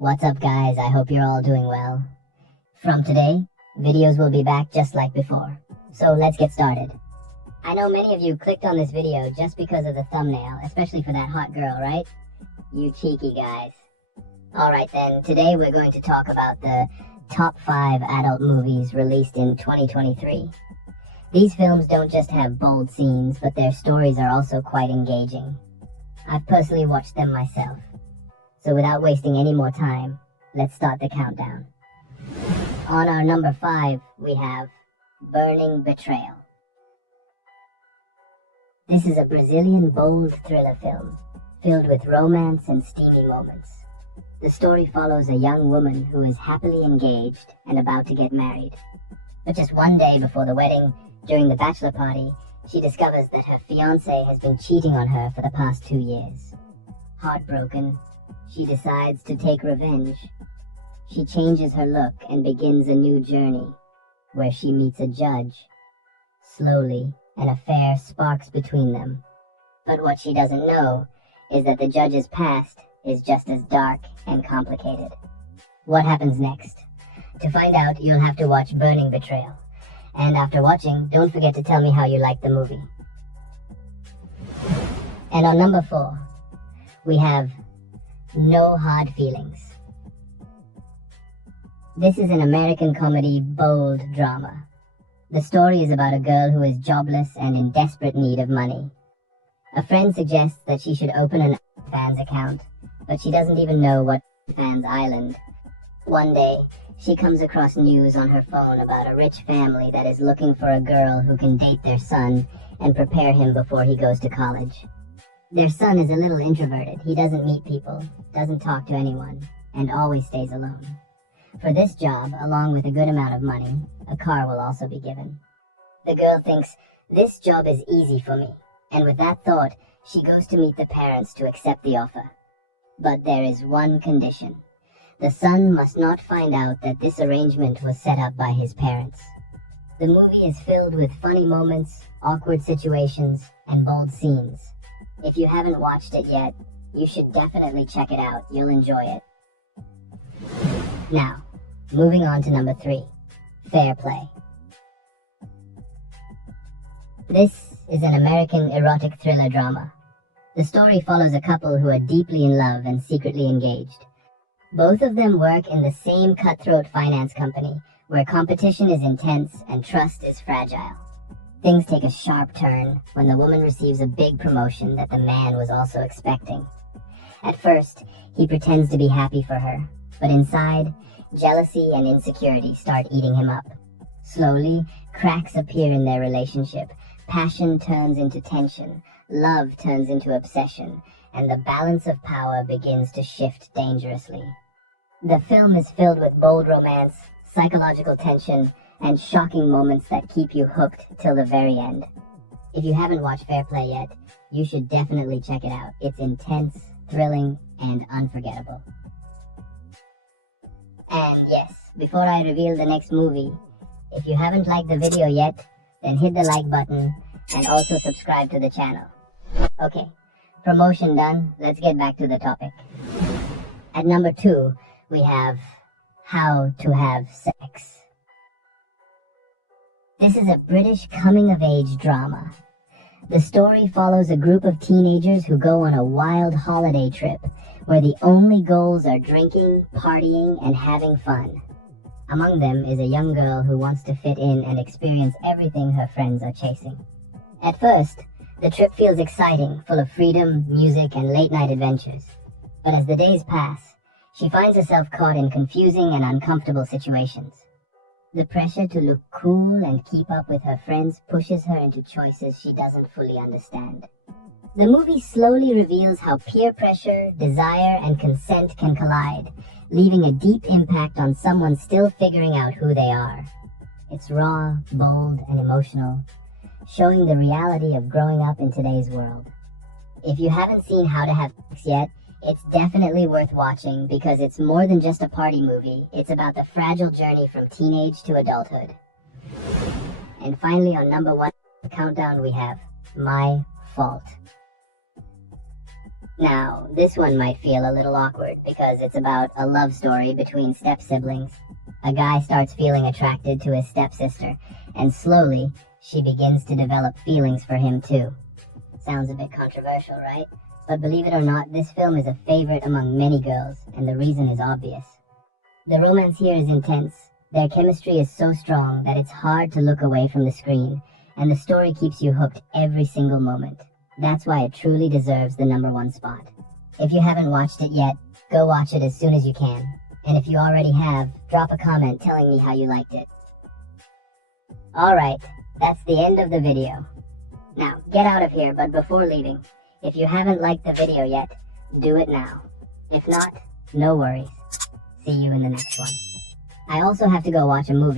What's up guys, I hope you're all doing well. From today, videos will be back just like before. So let's get started. I know many of you clicked on this video just because of the thumbnail, especially for that hot girl, right? You cheeky guys. Alright then, today we're going to talk about the top 5 adult movies released in 2023. These films don't just have bold scenes, but their stories are also quite engaging. I've personally watched them myself. So without wasting any more time, let's start the countdown. On our number 5, we have Burning Betrayal. This is a Brazilian bold thriller film, filled with romance and steamy moments. The story follows a young woman who is happily engaged and about to get married. But just one day before the wedding, during the bachelor party, she discovers that her fiancé has been cheating on her for the past 2 years. Heartbroken, she decides to take revenge. She changes her look and begins a new journey, where she meets a judge. Slowly, an affair sparks between them. But what she doesn't know is that the judge's past is just as dark and complicated. What happens next? To find out, you'll have to watch Burning Betrayal. And after watching, don't forget to tell me how you liked the movie. And on number 4, we have No Hard Feelings. This is an American comedy bold drama. The story is about a girl who is jobless and in desperate need of money. A friend suggests that she should open an fans account, but she doesn't even know what fans island. One day, she comes across news on her phone about a rich family that is looking for a girl who can date their son and prepare him before he goes to college. Their son is a little introverted. He doesn't meet people, doesn't talk to anyone, and always stays alone. For this job, along with a good amount of money, a car will also be given. The girl thinks, this job is easy for me, and with that thought, she goes to meet the parents to accept the offer. But there is one condition. The son must not find out that this arrangement was set up by his parents. The movie is filled with funny moments, awkward situations, and bold scenes. If you haven't watched it yet, you should definitely check it out. You'll enjoy it. Now, moving on to number 3, Fair Play. This is an American erotic thriller drama. The story follows a couple who are deeply in love and secretly engaged. Both of them work in the same cutthroat finance company, where competition is intense and trust is fragile. Things take a sharp turn when the woman receives a big promotion that the man was also expecting. At first, he pretends to be happy for her, but inside, jealousy and insecurity start eating him up. Slowly, cracks appear in their relationship, passion turns into tension, love turns into obsession, and the balance of power begins to shift dangerously. The film is filled with bold romance, psychological tension, and shocking moments that keep you hooked till the very end. If you haven't watched Fair Play yet, you should definitely check it out. It's intense, thrilling, and unforgettable. And yes, before I reveal the next movie, if you haven't liked the video yet, then hit the like button and also subscribe to the channel. Okay, promotion done, let's get back to the topic. At number 2, we have How to Have Sex. This is a British coming-of-age drama. The story follows a group of teenagers who go on a wild holiday trip where the only goals are drinking, partying, and having fun. Among them is a young girl who wants to fit in and experience everything her friends are chasing. At first, the trip feels exciting, full of freedom, music, and late-night adventures. But as the days pass, she finds herself caught in confusing and uncomfortable situations. The pressure to look cool and keep up with her friends pushes her into choices she doesn't fully understand. The movie slowly reveals how peer pressure, desire, and consent can collide, leaving a deep impact on someone still figuring out who they are. It's raw, bold, and emotional, showing the reality of growing up in today's world. If you haven't seen How to Have Sex yet, it's definitely worth watching because it's more than just a party movie. It's about the fragile journey from teenage to adulthood. And finally, on number 1 countdown, we have My Fault. Now, this one might feel a little awkward because it's about a love story between step-siblings. A guy starts feeling attracted to his stepsister, and slowly, she begins to develop feelings for him too. Sounds a bit controversial, right? But believe it or not, this film is a favorite among many girls, and the reason is obvious. The romance here is intense. Their chemistry is so strong that it's hard to look away from the screen, and the story keeps you hooked every single moment. That's why it truly deserves the #1 spot. If you haven't watched it yet, go watch it as soon as you can. And if you already have, drop a comment telling me how you liked it. Alright, that's the end of the video. Now, get out of here, but before leaving, if you haven't liked the video yet, do it now. If not, no worries. See you in the next one. I also have to go watch a movie